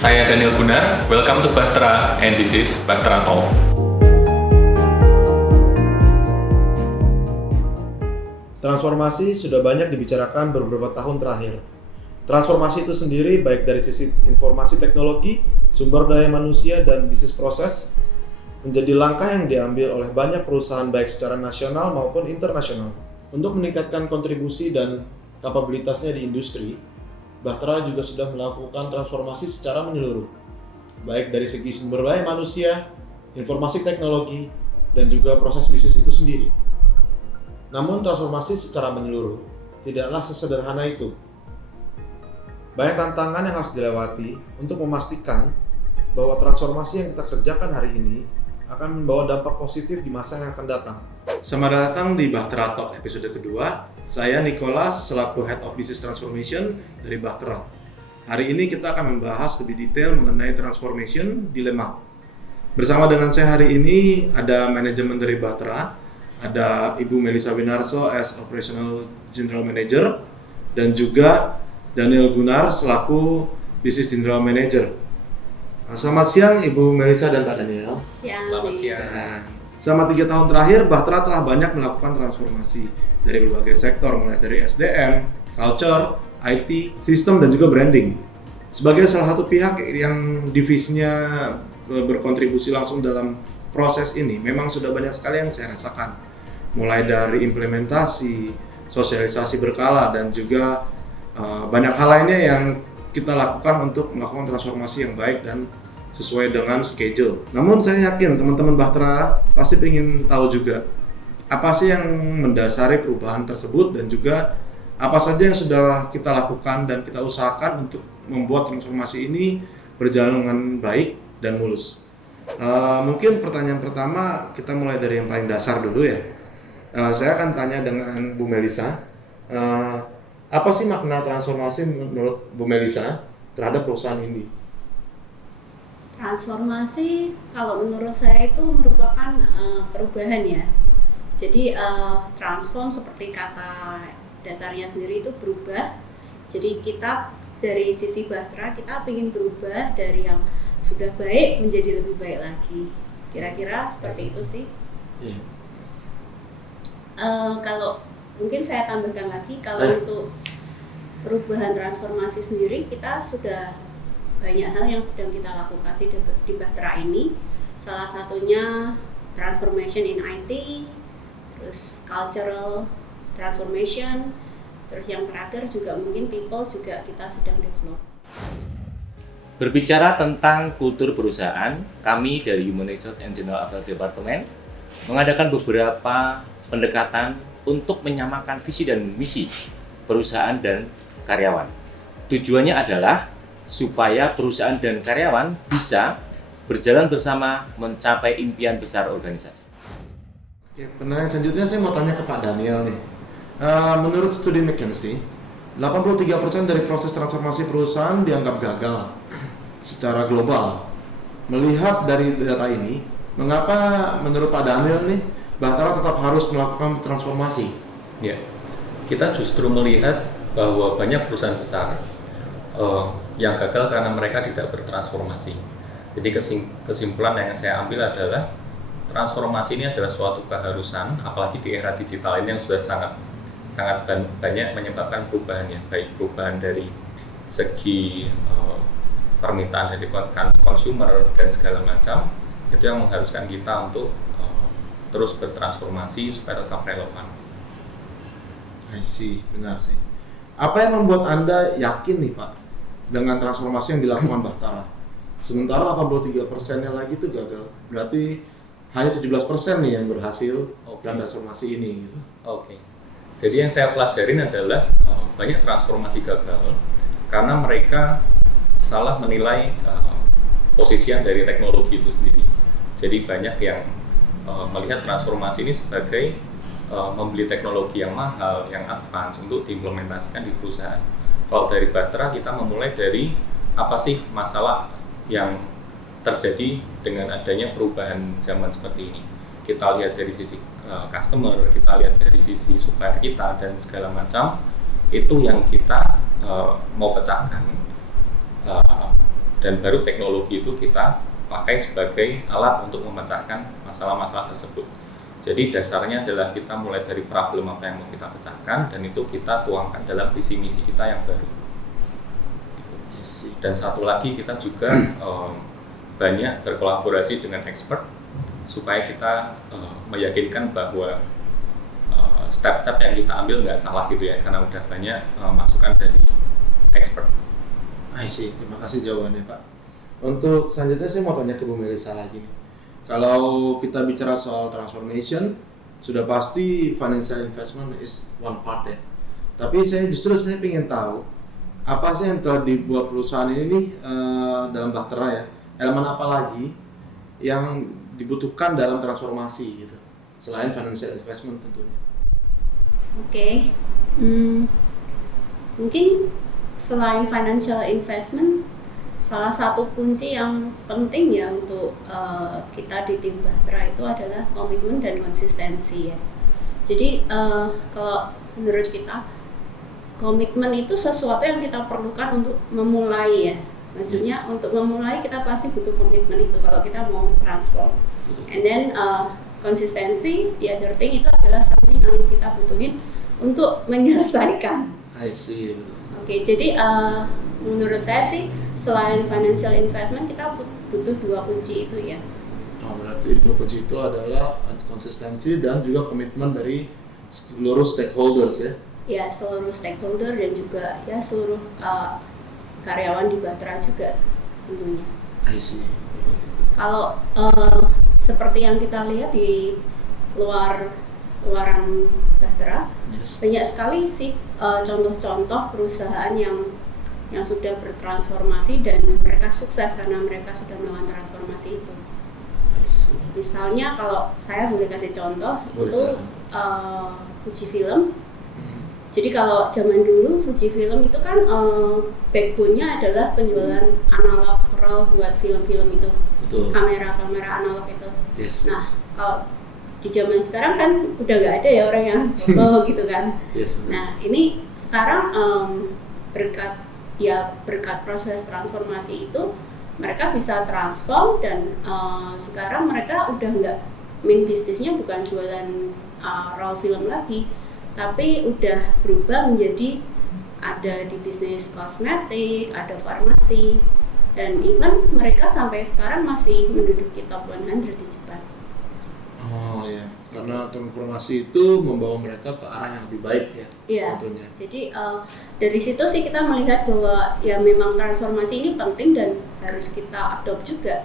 Saya Daniel Gunar, welcome to Bahtera and this is Bahtera Talk. Transformasi sudah banyak dibicarakan beberapa tahun terakhir. Transformasi itu sendiri baik dari sisi informasi teknologi, sumber daya manusia, dan bisnis proses menjadi langkah yang diambil oleh banyak perusahaan baik secara nasional maupun internasional. Untuk meningkatkan kontribusi dan kapabilitasnya di industri, Bahtera juga sudah melakukan transformasi secara menyeluruh, baik dari segi sumber daya manusia, informasi teknologi, dan juga proses bisnis itu sendiri. Namun transformasi secara menyeluruh tidaklah sesederhana itu. Banyak tantangan yang harus dilewati untuk memastikan bahwa transformasi yang kita kerjakan hari ini akan membawa dampak positif di masa yang akan datang. Selamat datang di Bahtera Talk episode kedua. Saya Nicholas selaku Head of Business Transformation dari Bahtera. Hari ini kita akan membahas lebih detail mengenai transformation dilema. Bersama dengan saya hari ini ada manajemen dari Bahtera, ada Ibu Melisa Winarso as Operational General Manager, dan juga Daniel Gunar selaku Business General Manager. Selamat siang Ibu Melisa dan Pak Daniel. Selamat siang. Selama 3 tahun terakhir, Bahtera telah banyak melakukan transformasi dari berbagai sektor, mulai dari SDM, culture, IT, sistem, dan juga branding. Sebagai salah satu pihak yang divisinya berkontribusi langsung dalam proses ini, memang sudah banyak sekali yang saya rasakan. Mulai dari implementasi, sosialisasi berkala, dan juga banyak hal lainnya yang kita lakukan untuk melakukan transformasi yang baik dan sesuai dengan schedule. Namun saya yakin teman-teman Bahtera pasti ingin tahu juga apa sih yang mendasari perubahan tersebut dan juga apa saja yang sudah kita lakukan dan kita usahakan untuk membuat transformasi ini berjalan dengan baik dan mulus. Mungkin pertanyaan pertama kita mulai dari yang paling dasar dulu ya. Saya akan tanya dengan Bu Melisa. Apa sih makna transformasi menurut Bu Melisa terhadap perusahaan ini? Transformasi kalau menurut saya itu merupakan perubahan ya. Jadi transform seperti kata dasarnya sendiri itu berubah. Jadi kita dari sisi Bahtera kita ingin berubah dari yang sudah baik menjadi lebih baik lagi. Kira-kira seperti itu sih. Yeah. Kalau mungkin saya tambahkan lagi kalau untuk perubahan transformasi sendiri kita sudah banyak hal yang sedang kita lakukan sih di Bahtera ini. Salah satunya transformation in IT, terus cultural transformation, terus yang terakhir juga mungkin people juga kita sedang develop. Berbicara tentang kultur perusahaan, kami dari Human Resource and General Affairs Department mengadakan beberapa pendekatan untuk menyamakan visi dan misi perusahaan dan karyawan. Tujuannya adalah supaya perusahaan dan karyawan bisa berjalan bersama mencapai impian besar organisasi. Oke, pertanyaan selanjutnya saya mau tanya ke Pak Daniel nih. Menurut studi McKinsey, 83% dari proses transformasi perusahaan dianggap gagal secara global. Melihat dari data ini, mengapa menurut Pak Daniel nih Bahtera tetap harus melakukan transformasi? Ya, kita justru melihat bahwa banyak perusahaan besar yang gagal karena mereka tidak bertransformasi. Jadi kesimpulan yang saya ambil adalah transformasi ini adalah suatu keharusan, apalagi di era digital ini yang sudah sangat banyak menyebabkan perubahannya, baik perubahan dari segi permintaan dari consumer dan segala macam, itu yang mengharuskan kita untuk terus bertransformasi supaya tetap relevan. I see, benar sih. Apa yang membuat Anda yakin nih Pak dengan transformasi yang dilakukan Bahtera? Sementara 83%-nya lagi itu gagal. Berarti hanya 17% nih yang berhasil dalam transformasi ini gitu. Oke. Jadi yang saya pelajarin adalah banyak transformasi gagal karena mereka salah menilai posisian dari teknologi itu sendiri. Jadi banyak yang melihat transformasi ini sebagai membeli teknologi yang mahal, yang advance untuk diimplementasikan di perusahaan. Kalau dari Bahtera kita memulai dari apa sih masalah yang terjadi dengan adanya perubahan zaman seperti ini. Kita lihat dari sisi customer, kita lihat dari sisi supplier kita dan segala macam. Itu yang kita mau pecahkan dan baru teknologi itu kita pakai sebagai alat untuk memecahkan masalah-masalah tersebut. Jadi dasarnya adalah kita mulai dari problem apa yang mau kita pecahkan dan itu kita tuangkan dalam visi misi kita yang baru. Dan satu lagi kita juga banyak berkolaborasi dengan expert supaya kita meyakinkan bahwa step-step yang kita ambil nggak salah gitu ya, karena udah banyak masukan dari expert. I see, terima kasih jawabannya Pak. Untuk selanjutnya saya mau tanya ke Bu Melisa lagi nih. Kalau kita bicara soal transformation, sudah pasti financial investment is one part ya. Tapi saya ingin tahu apa sih yang telah dibuat perusahaan ini nih dalam Bahtera ya. Elemen apa lagi yang dibutuhkan dalam transformasi gitu, selain financial investment tentunya. Oke. Mungkin selain financial investment, salah satu kunci yang penting ya untuk kita di tim Bahtera itu adalah komitmen dan konsistensi ya. Jadi kalau menurut kita komitmen itu sesuatu yang kita perlukan untuk memulai ya. Maksudnya untuk memulai kita pasti butuh komitmen itu kalau kita mau transform. And then konsistensi, the other thing itu adalah something yang kita butuhin untuk menyelesaikan. I see. Oke, jadi menurut saya sih selain financial investment kita butuh dua kunci itu ya. Oh, berarti dua kunci itu adalah konsistensi dan juga komitmen dari seluruh stakeholders ya. Ya, seluruh stakeholder dan juga ya seluruh karyawan di Bahtera juga tentunya. I see. Kalau seperti yang kita lihat di luaran Bahtera, banyak sekali sih contoh-contoh perusahaan yang sudah bertransformasi dan mereka sukses karena mereka sudah melakukan transformasi itu. Misalnya kalau saya boleh kasih contoh, itu Fujifilm. Jadi kalau zaman dulu Fujifilm itu kan backbone-nya adalah penjualan analog roll buat film-film itu. Betul. Kamera analog itu. Yes. Nah, kalau di zaman sekarang kan udah nggak ada ya orang yang foto gitu kan. Yes, nah, ini sekarang berkat proses transformasi itu mereka bisa transform dan sekarang mereka udah nggak, main bisnisnya bukan jualan roll film lagi, tapi udah berubah menjadi ada di bisnis kosmetik, ada farmasi, dan even mereka sampai sekarang masih menduduki top 100 di Jepang. Oh ya, karena transformasi itu membawa mereka ke arah yang lebih baik ya. Iya. Tentunya. Jadi dari situ sih kita melihat bahwa ya memang transformasi ini penting dan harus kita adopt juga.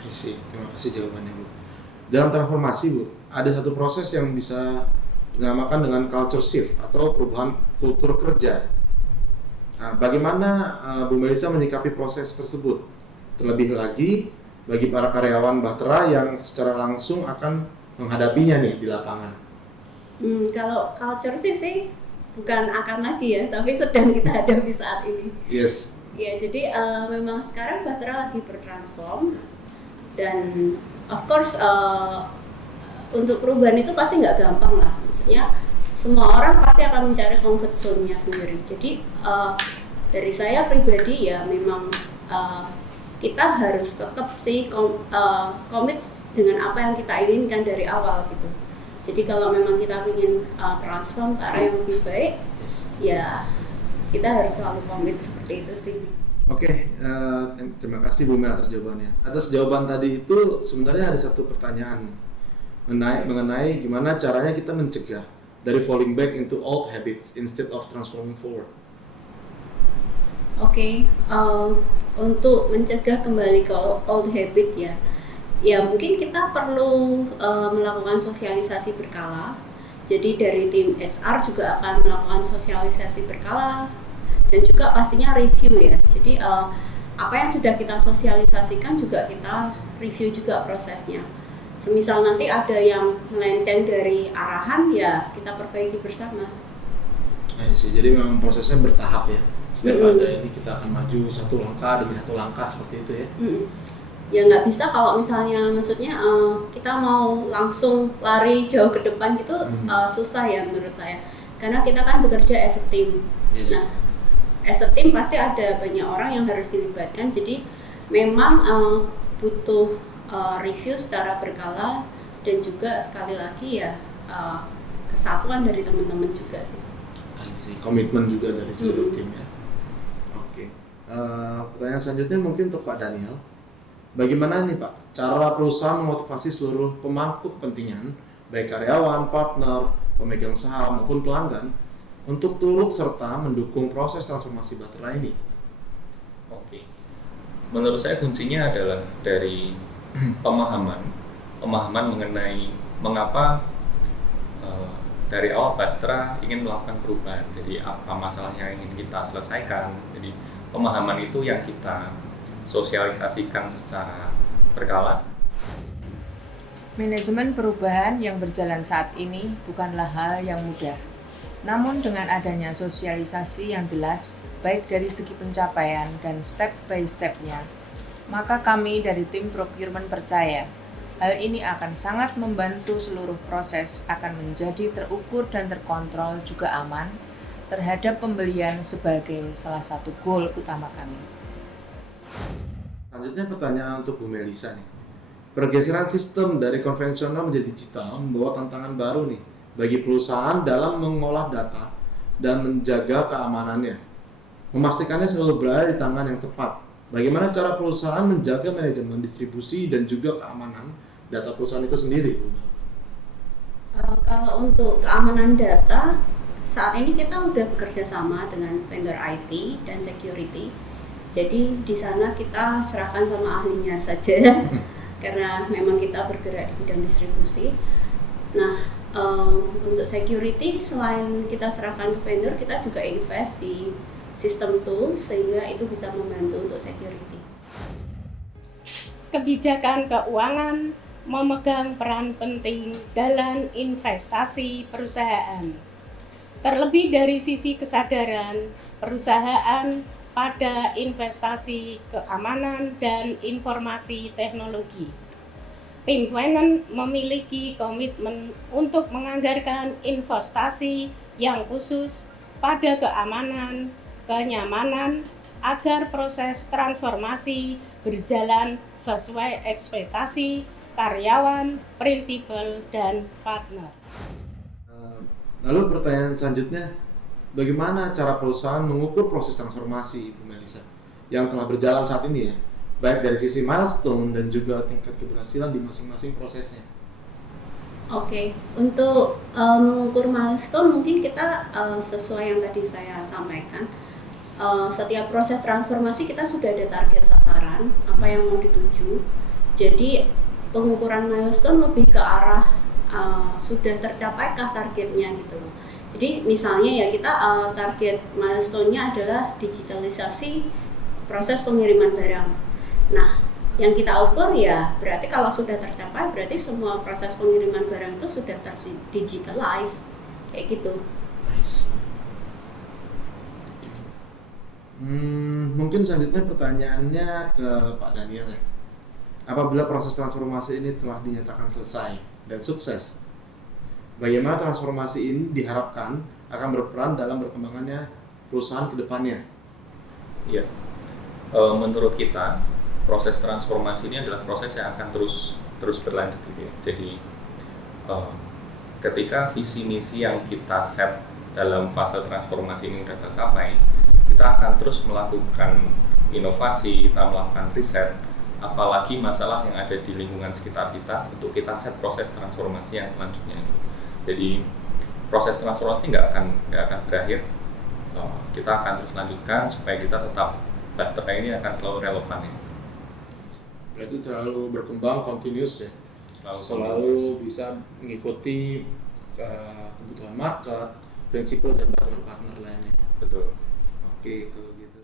I see. Terima kasih jawabannya Bu. Dalam transformasi Bu, ada satu proses yang bisa dinamakan dengan culture shift atau perubahan kultur kerja. Nah, bagaimana Bu Melisa menyikapi proses tersebut? Terlebih lagi bagi para karyawan Bahtera yang secara langsung akan menghadapinya nih di lapangan. Kalau culture sih bukan akan lagi ya, tapi sedang kita hadapi saat ini. Yes. Ya, jadi memang sekarang Bahtera lagi bertransform dan of course untuk perubahan itu pasti nggak gampang lah. Maksudnya semua orang pasti akan mencari comfort zone-nya sendiri. Jadi dari saya pribadi ya memang kita harus tetap sih komit dengan apa yang kita inginkan dari awal gitu. Jadi kalau memang kita ingin transform ke arah yang lebih baik, ya kita harus selalu komit seperti itu sih. Oke, terima kasih Bu Mel atas jawabannya. Atas jawaban tadi itu sebenarnya ada satu pertanyaan mengenai gimana caranya kita mencegah dari falling back into old habits instead of transforming forward. Oke, untuk mencegah kembali ke old habit ya mungkin kita perlu melakukan sosialisasi berkala. Jadi dari tim HR juga akan melakukan sosialisasi berkala dan juga pastinya review ya. Jadi apa yang sudah kita sosialisasikan juga kita review juga prosesnya. Semisal nanti ada yang melenceng dari arahan ya kita perbaiki bersama. Jadi memang prosesnya bertahap ya. Setiap ada ini kita akan maju satu langkah demi satu langkah seperti itu ya. Ya nggak bisa kalau misalnya maksudnya kita mau langsung lari jauh ke depan gitu susah ya menurut saya. Karena kita kan bekerja as a team. Yes. Nah, as a team pasti ada banyak orang yang harus dilibatkan, jadi memang butuh review secara berkala dan juga sekali lagi ya kesatuan dari teman-teman juga sih. Komitmen juga dari seluruh tim ya. Oke. Pertanyaan selanjutnya mungkin untuk Pak Daniel. Bagaimana nih Pak cara perusahaan memotivasi seluruh pemangku kepentingan, baik karyawan, partner, pemegang saham maupun pelanggan untuk turut serta mendukung proses transformasi Bahtera ini? Oke. Menurut saya kuncinya adalah dari pemahaman mengenai mengapa dari awal Bahtera ingin melakukan perubahan. Jadi apa masalah yang ingin kita selesaikan. Jadi pemahaman itu yang kita sosialisasikan secara berkala. Manajemen perubahan yang berjalan saat ini bukanlah hal yang mudah. Namun dengan adanya sosialisasi yang jelas, baik dari segi pencapaian dan step by step-nya, maka kami dari tim procurement percaya hal ini akan sangat membantu seluruh proses akan menjadi terukur dan terkontrol juga aman terhadap pembelian sebagai salah satu goal utama kami. Selanjutnya pertanyaan untuk Bu Melisa nih. Pergeseran sistem dari konvensional menjadi digital membawa tantangan baru nih bagi perusahaan dalam mengolah data dan menjaga keamanannya. Memastikannya selalu berada di tangan yang tepat. Bagaimana cara perusahaan menjaga manajemen distribusi dan juga keamanan data perusahaan itu sendiri? Kalau untuk keamanan data, saat ini kita udah bekerja sama dengan vendor IT dan security. Jadi di sana kita serahkan sama ahlinya saja, karena memang kita bergerak di bidang distribusi. Nah, untuk security selain kita serahkan ke vendor, kita juga invest di sistem tools sehingga itu bisa membantu untuk security. Kebijakan keuangan memegang peran penting dalam investasi perusahaan. Terlebih dari sisi kesadaran perusahaan pada investasi keamanan dan informasi teknologi. Tim finance memiliki komitmen untuk menganggarkan investasi yang khusus pada keamanan, kenyamanan, agar proses transformasi berjalan sesuai ekspektasi karyawan, prinsipal, dan partner. Lalu pertanyaan selanjutnya, bagaimana cara perusahaan mengukur proses transformasi, Bu Melisa, yang telah berjalan saat ini ya, baik dari sisi milestone dan juga tingkat keberhasilan di masing-masing prosesnya? Oke, untuk mengukur milestone mungkin kita sesuai yang tadi saya sampaikan, setiap proses transformasi kita sudah ada target sasaran, apa yang mau dituju. Jadi pengukuran milestone lebih ke arah sudah tercapaikah targetnya gitu loh. Jadi misalnya ya kita target milestone-nya adalah digitalisasi proses pengiriman barang. Nah, yang kita ukur ya berarti kalau sudah tercapai berarti semua proses pengiriman barang itu sudah terdigitalize kayak gitu. Nice. Mungkin selanjutnya pertanyaannya ke Pak Daniel ya. Apabila proses transformasi ini telah dinyatakan selesai dan sukses, bagaimana transformasi ini diharapkan akan berperan dalam berkembangannya perusahaan ke depannya? Iya, menurut kita proses transformasi ini adalah proses yang akan terus berlanjut gitu ya. Jadi ketika visi misi yang kita set dalam fase transformasi ini sudah tercapai, kita akan terus melakukan inovasi, kita melakukan riset, apalagi masalah yang ada di lingkungan sekitar kita untuk kita set proses transformasi yang selanjutnya. Jadi proses transformasi nggak akan berakhir. Kita akan terus lanjutkan supaya kita tetap Bahtera ini akan selalu relevan ya. Berarti selalu berkembang, continuous ya. Selalu bisa mengikuti kebutuhan market, prinsipal dan partner lainnya. Betul. Oke, kalau gitu.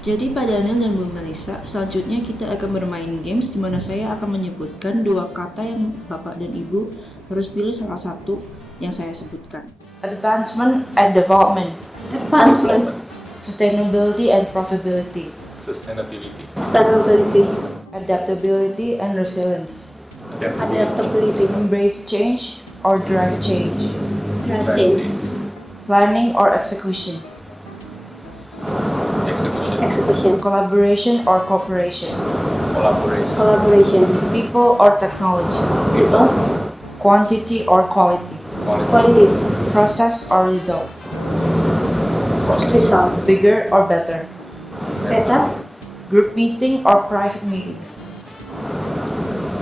Jadi Pak Daniel dan Bu Melisa, selanjutnya kita akan bermain games di mana saya akan menyebutkan dua kata yang Bapak dan Ibu harus pilih salah satu yang saya sebutkan. Advancement and development. Advancement. Sustainability and profitability. Sustainability. Adaptability and resilience. Adaptability. Embrace change or drive change. Drive change. Planning or execution. Execution. Collaboration or cooperation. Collaboration. Collaboration. People or technology. People. Quantity or quality. Quality. Process or result. Process. Result. Bigger or better. Better. Group meeting or private meeting.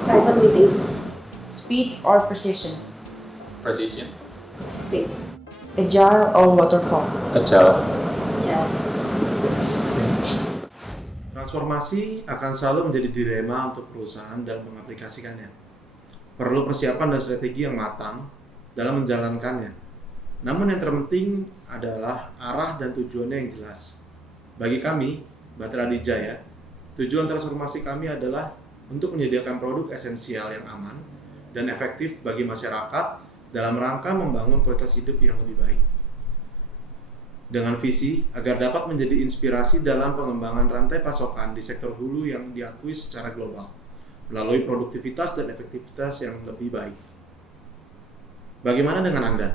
Private meeting. Speed or precision. Precision. Speed. Agile or waterfall. Agile. Agile. Transformasi akan selalu menjadi dilema untuk perusahaan dalam mengaplikasikannya. Perlu persiapan dan strategi yang matang dalam menjalankannya. Namun yang terpenting adalah arah dan tujuannya yang jelas. Bagi kami, Bahtera Adijaya, tujuan transformasi kami adalah untuk menyediakan produk esensial yang aman dan efektif bagi masyarakat dalam rangka membangun kualitas hidup yang lebih baik. Dengan visi agar dapat menjadi inspirasi dalam pengembangan rantai pasokan di sektor hulu yang diakui secara global, melalui produktivitas dan efektivitas yang lebih baik. Bagaimana dengan Anda?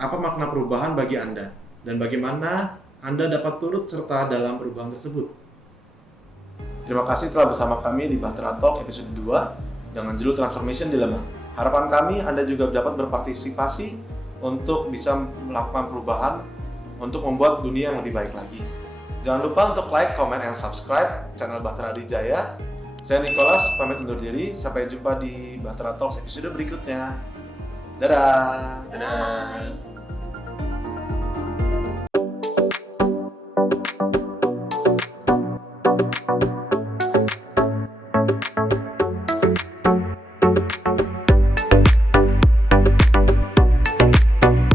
Apa makna perubahan bagi Anda? Dan bagaimana Anda dapat turut serta dalam perubahan tersebut? Terima kasih telah bersama kami di Bahtera Talk episode 2 dengan judul Transformation Dilemma. Harapan kami Anda juga dapat berpartisipasi untuk bisa melakukan perubahan untuk membuat dunia yang lebih baik lagi. Jangan lupa untuk like, comment, and subscribe channel Bahtera Adijaya. Saya Nicholas, pamit undur diri. Sampai jumpa di Bahtera Talks episode berikutnya. Dadah! Dadah.